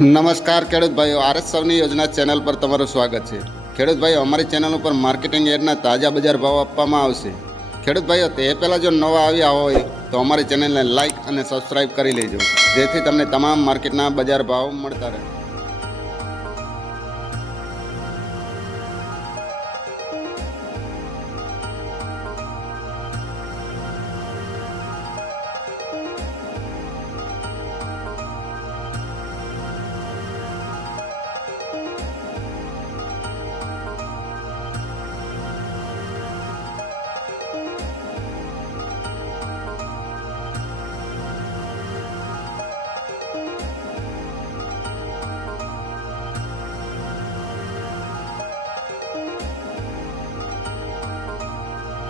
નમસ્કાર ખેડૂત ભાઈઓ, આરએસ સૌની યોજના ચેનલ પર તમારું સ્વાગત છે। ખેડૂત ભાઈઓ, અમારી ચેનલ ઉપર માર્કેટિંગ યાર્ડના તાજા બજાર ભાવ આપવામાં આવશે। ખેડૂત ભાઈઓ, તે પહેલાં જો નવા આવ્યા હોય તો અમારી ચેનલને લાઇક અને સબસ્ક્રાઇબ કરી લેજો, જેથી તમને તમામ માર્કેટના બજાર ભાવ મળતા રહે।